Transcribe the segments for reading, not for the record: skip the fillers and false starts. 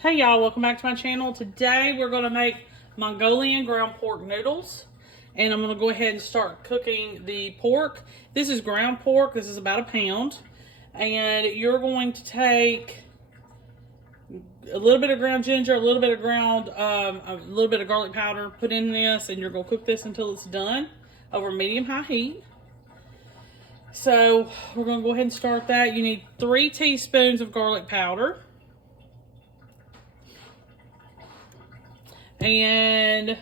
Hey y'all, welcome back to my channel. Today we're going to make Mongolian ground pork noodles. And I'm going to go ahead and start cooking the pork. This is ground pork. This is about 1 pound. And you're going to take a little bit of ground ginger, a little bit of garlic powder, put in this, and you're going to cook this until it's done over medium-high heat. So we're going to go ahead and start that. You need 3 teaspoons of garlic powder. And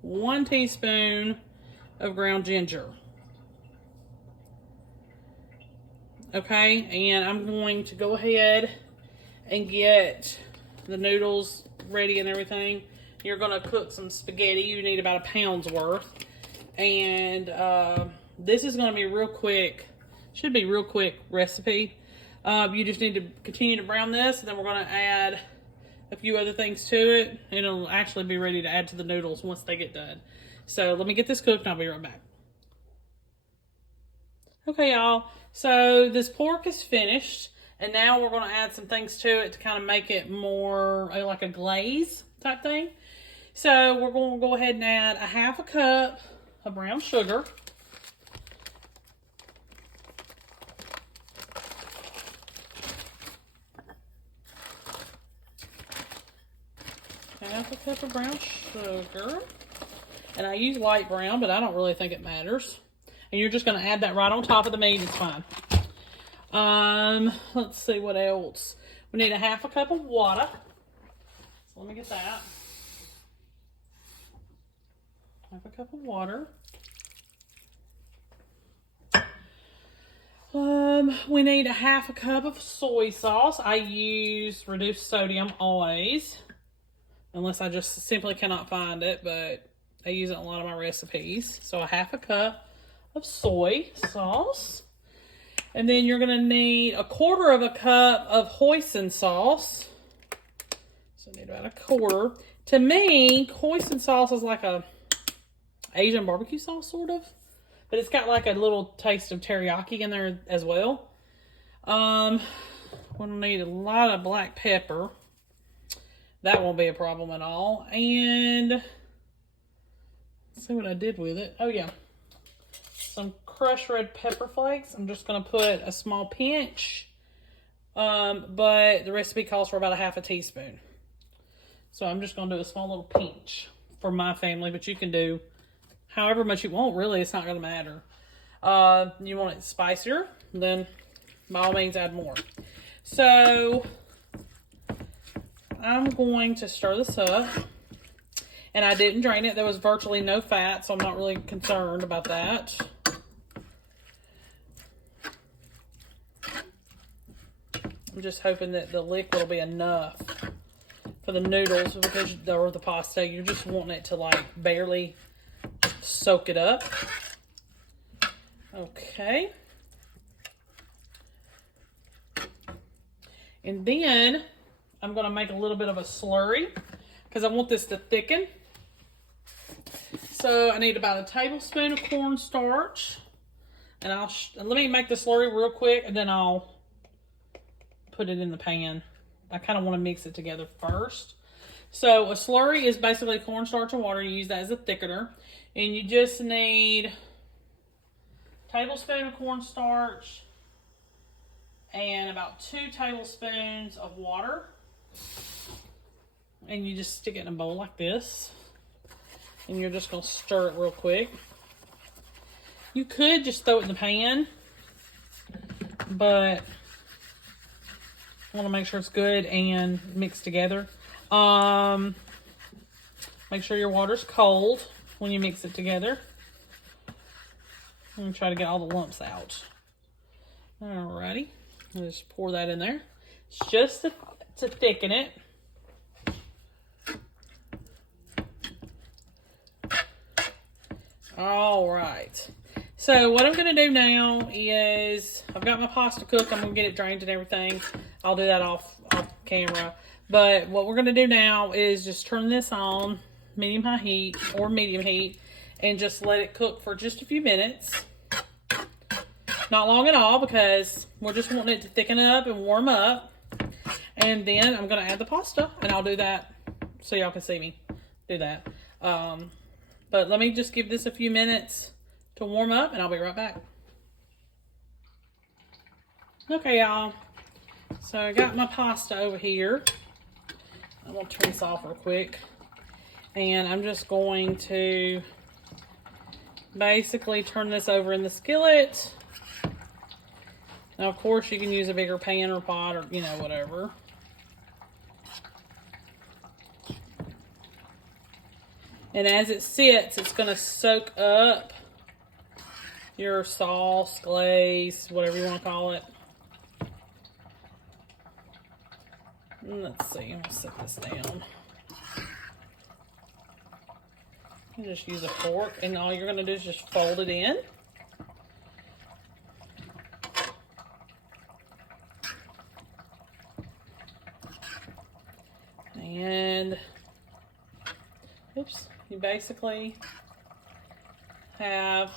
1 teaspoon of ground ginger. Okay, and I'm going to go ahead and get the noodles ready and everything. You're going to cook some spaghetti. You need about 1 pound's worth. And this is going to be real quick. Should be real quick recipe. You just need to continue to brown this, and then we're going to add a few other things to it. It'll actually be ready to add to the noodles once they get done. So let me get this cooked and I'll be right back. Okay, y'all. So this pork is finished, and now we're going to add some things to it to kind of make it more like a glaze type thing. So we're going to go ahead and add 1/2 cup of brown sugar. Half a cup of brown sugar. And I use light brown, but I don't really think it matters. And you're just going to add that right on top of the meat. It's fine. Let's see what else. We need 1/2 cup of water. So let me get that. 1/2 cup of water. We need 1/2 cup of soy sauce. I use reduced sodium always. Unless I just simply cannot find it, but I use it in a lot of my recipes. So 1/2 cup of soy sauce. And then you're going to need 1/4 cup of hoisin sauce. So I need about 1/4. To me, hoisin sauce is like a Asian barbecue sauce, sort of. But it's got like a little taste of teriyaki in there as well. We're going to need a lot of black pepper. That won't be a problem at all. And let's see what I did with it. Oh, yeah. Some crushed red pepper flakes. I'm just going to put a small pinch. But the recipe calls for about 1/2 teaspoon. So I'm just going to do a small little pinch for my family. But you can do however much you want. Really, it's not going to matter. You want it spicier, then by all means add more. So I'm going to stir this up, and I didn't drain it. There was virtually no fat, so I'm not really concerned about that. I'm just hoping that the liquid will be enough for the noodles, because or the pasta. You're just wanting it to like barely soak it up. Okay. And then I'm going to make a little bit of a slurry because I want this to thicken. So I need about 1 tablespoon of cornstarch. And let me make the slurry real quick, and then I'll put it in the pan. I kind of want to mix it together first. So a slurry is basically cornstarch and water. You use that as a thickener. And you just need a tablespoon of cornstarch and about 2 tablespoons of water. And you just stick it in a bowl like this. And you're just going to stir it real quick. You could just throw it in the pan, but I want to make sure it's good and mixed together. Make sure your water's cold when you mix it together. I'm going to try to get all the lumps out. Alrighty. I'll just pour that in there. It's just to thicken it. All right. So what I'm going to do now is I've got my pasta cooked. I'm going to get it drained and everything. I'll do that off camera. But what we're going to do now is just turn this on medium-high heat or medium heat and just let it cook for just a few minutes. Not long at all, because we're just wanting it to thicken up and warm up. And then I'm going to add the pasta, and I'll do that so y'all can see me do that. But let me just give this a few minutes to warm up, and I'll be right back. Okay, y'all. So I got my pasta over here. I'm going to turn this off real quick. And I'm just going to basically turn this over in the skillet. Now, of course, you can use a bigger pan or pot or, you know, whatever. And as it sits, it's going to soak up your sauce, glaze, whatever you want to call it. Let's see, I'm going to set this down. You just use a fork, and all you're going to do is just fold it in. And, oops, you basically have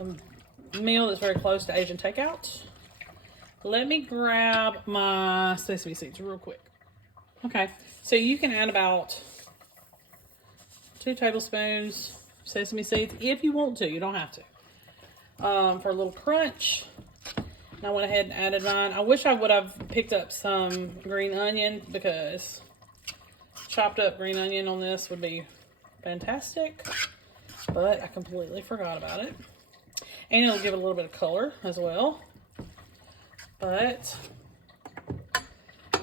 a meal that's very close to Asian Takeout. Let me grab my sesame seeds real quick. Okay, so you can add about 2 tablespoons sesame seeds if you want to. You don't have to. For a little crunch. And I went ahead and added mine. I wish I would have picked up some green onion, because chopped up green onion on this would be fantastic. But I completely forgot about it. And it'll give it a little bit of color as well. But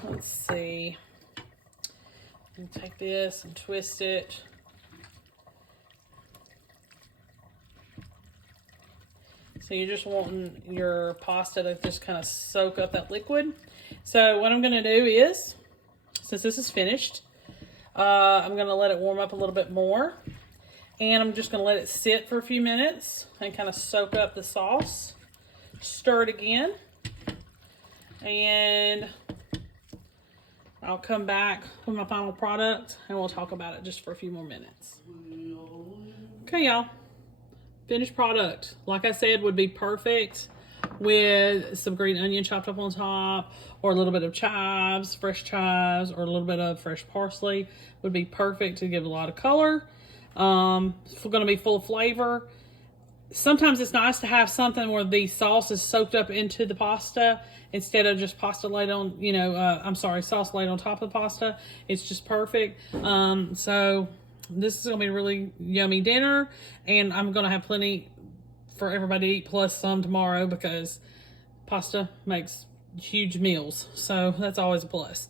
let's see. I'm gonna take this and twist it. So you're just wanting your pasta to just kind of soak up that liquid. So what I'm gonna do is, since this is finished, I'm gonna let it warm up a little bit more. And I'm just gonna let it sit for a few minutes and kind of soak up the sauce. Stir it again. And I'll come back with my final product, and we'll talk about it just for a few more minutes. Okay, y'all. Finished product, like I said, would be perfect with some green onion chopped up on top, or a little bit of chives, fresh chives, or a little bit of fresh parsley. Would be perfect to give a lot of color. It's going to be full of flavor. Sometimes it's nice to have something where the sauce is soaked up into the pasta instead of just pasta laid on, sauce laid on top of the pasta. It's just perfect. So this is going to be a really yummy dinner, and I'm going to have plenty for everybody to eat, plus some tomorrow, because pasta makes huge meals. So that's always a plus.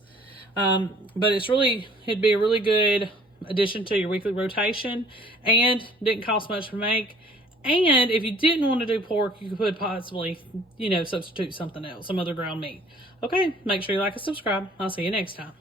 But it'd be a really good addition to your weekly rotation, and didn't cost much to make. And if you didn't want to do pork, you could possibly, substitute something else, some other ground meat. Okay, make sure you like and subscribe. I'll see you next time.